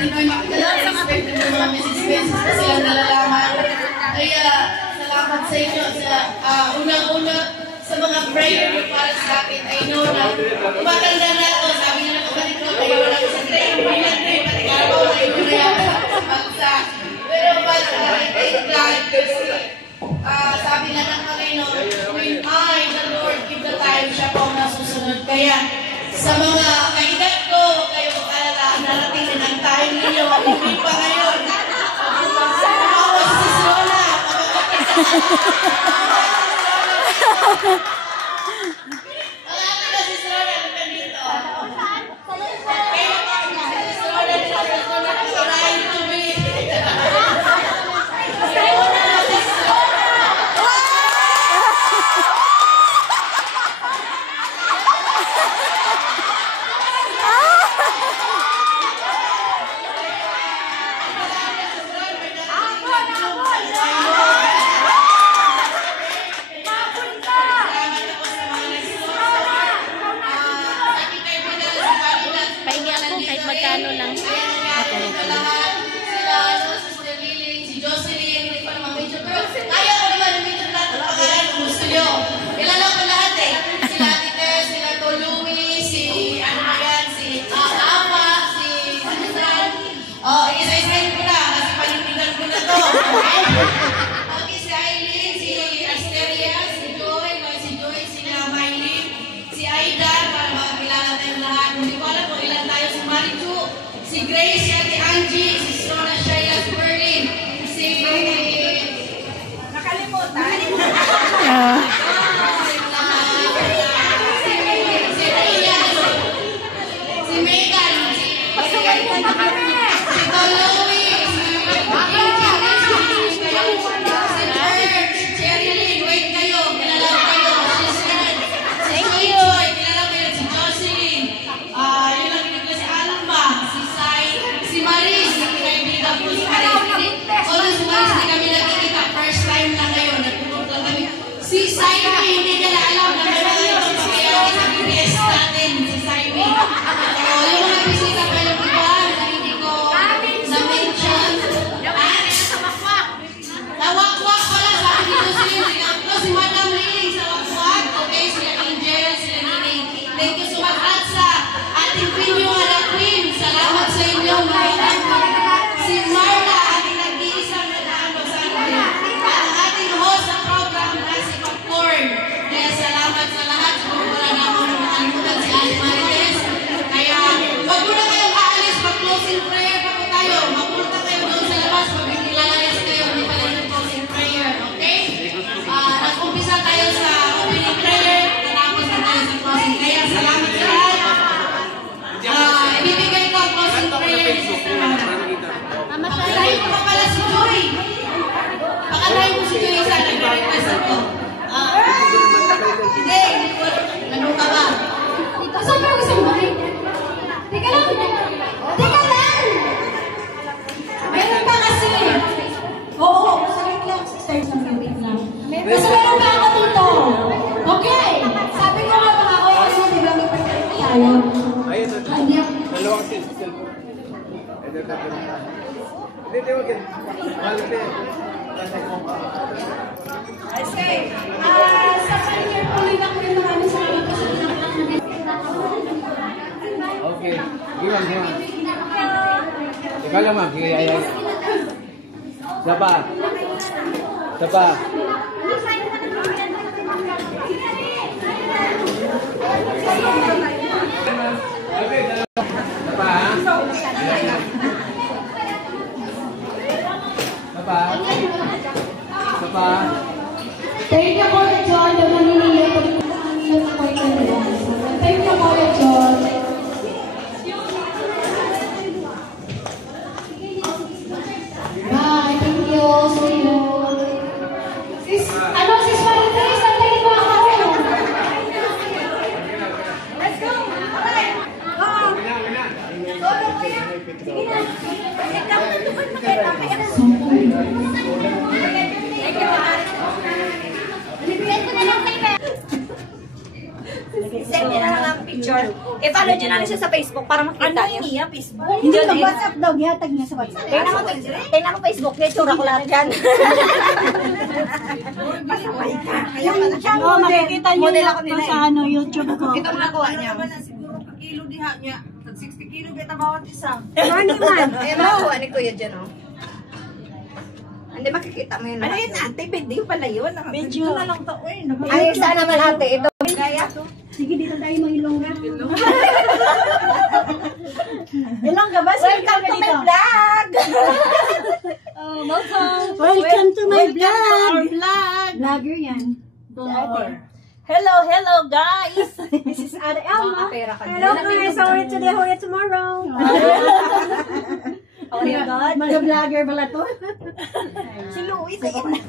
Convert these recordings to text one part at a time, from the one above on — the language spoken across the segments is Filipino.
natin ay makakala-expect ng mga Mrs. Benz na silang nalalaman. Kaya, salamat sa inyo. Unang-una, sa mga prayer niyo para sa akin, I know na tumatanda na ito. Sabi niyo na kapatid ko, kaya wala ko sa train, pati karaw, ay pinayapa sa bansa. Pero para sa akin, thank God, kasi sabi na ng Panginoon, when I, the Lord, give the time, siya po ang nasusunod. Kaya, sa mga kaedad ko, kayo alala, narating din ang time ninyo, hindi pa ngayon. Awas si Sona, magkano lang. Kaya ko naman yung medyo lahat ng pangalan kung gusto nyo. Kilala ko lahat eh. Sila Ate Tess, sila Ko Louie, si ano ba yan, si Ama, si Susan. Isa-isahin ko na kasi panindigan ko na to. Okay, si Aileen, si Asteria, si Joy, si Maylin, si Aida, para makakilala tayong lahat. Hindi ko alam kung ilan tayo, si Marichu, si Grace, si Ate Angie, si Sona Shaya, si Berlin, si Okay, gimana? Kalau mah, ayah. Siapa? Siapa? Thank you for the John. Thank you for the John. Bye. Thank you. See you. Sis Marites, antay ko ako. Let's go. Alright. Send nyo na lang ang picture. I-follow nyo na lang siya sa Facebook para makita niyo. Ano yung Facebook? Hindi ka WhatsApp daw, gihatag niya sa WhatsApp. Tingnan mo Facebook niya, tsura ko lahat yan. Oo, makikita niyo na sa ano, YouTube ko. Ito nakakuha niya. Siguro kilo diha niya. Tag 60 kilo beta bawat isa. Ano man? Eh, nakakuha ni Kuya dyan, oh. Hindi makikita mo yun. Ano yun ate? Video pala yun. Video na lang to. Ay, saan naman ate? Ito. Sige, dito tayo mangilongga. Ilang ka ba? Welcome to my vlog! Welcome to my vlog! Vlogger yan. Hello guys! This is Ate Alma. Hello guys, sorry today, sorry tomorrow. Oh my God. Mga vlogger pala to. Si Louie, tingin na.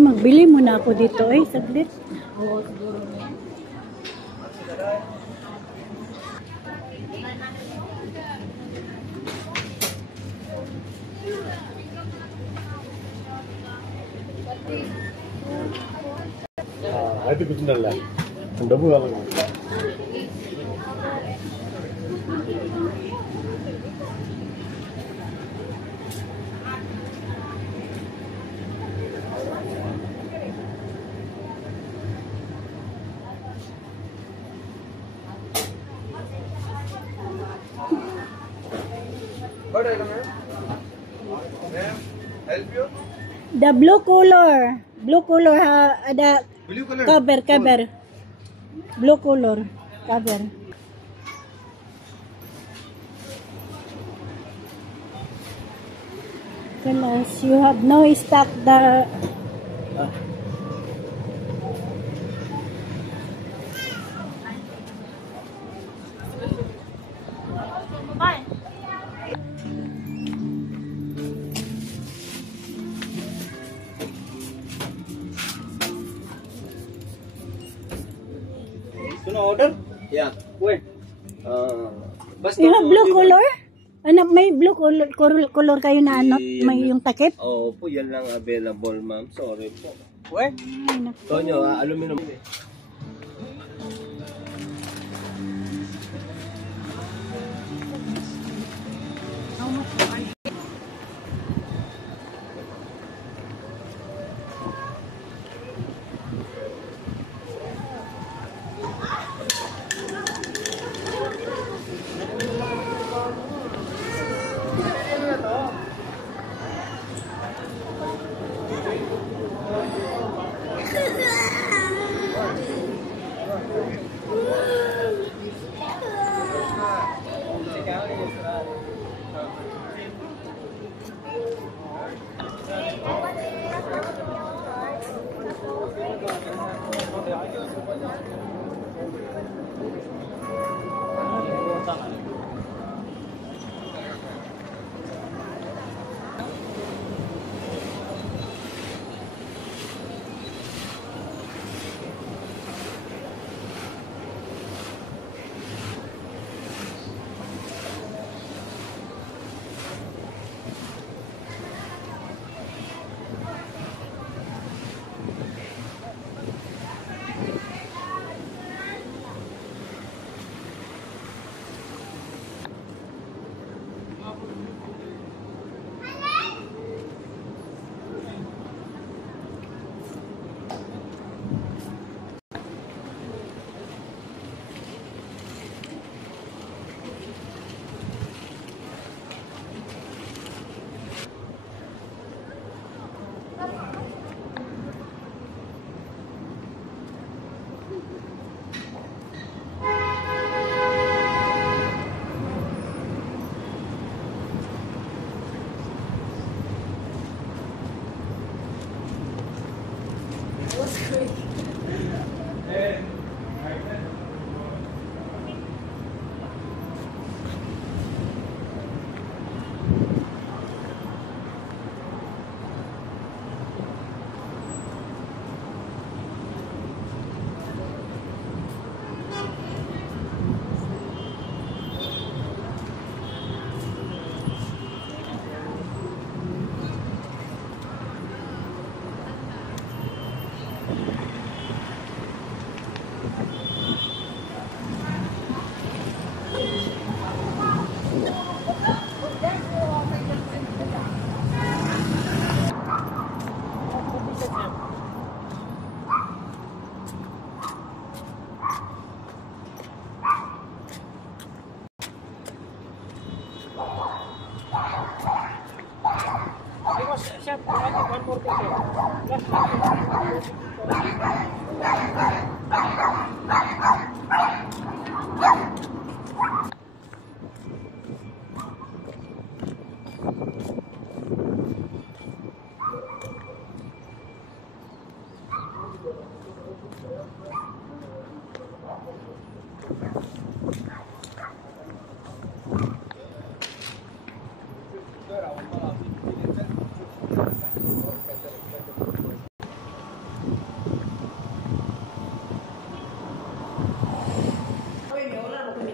Magbili muna ako dito saglit. అయితే కూర్చుండాలి డబ్బు కావాలి The blue color ada cover. Blue color cover. Because you have no stock the order? Yeah. Wait. Basta you have blue color? Ano, may blue color kayo na ano, may yung takip? Oo po, yan lang available, ma'am. Sorry po. Wait. Tonyo, aluminum.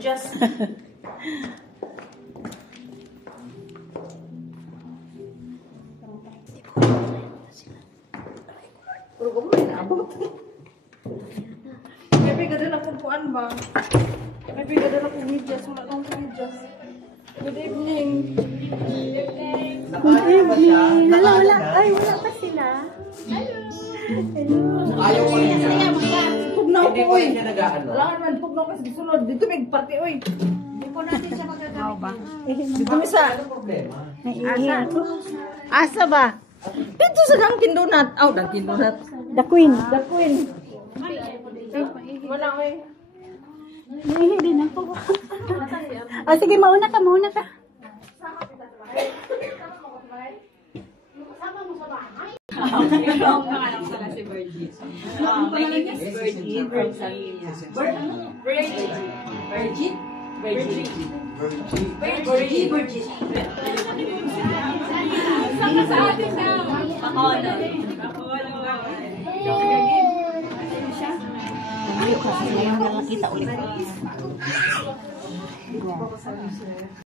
Just pero kung may naabot. May bigadan akong kuan ba? May bigadan akong medyas. Wala akong medyas. Good evening. Good evening. Wala. Ay, wala pa sila. Ayaw ko rin niya. Pugnaw ko, oy. Hindi nag-ano. Wala naman, pugnaw ko sa gisulod. Dito may party, oy. Hindi po natin siya magagamit ba? Dito may sa... Asa ba? Dito sa Dunkin Donut. Oh, Dunkin Donut. The Queen. The Queen. Wala, oy. Nahihi din ako. Sige, mauna ka. Ayaw kasi ngayon na nakita ulit.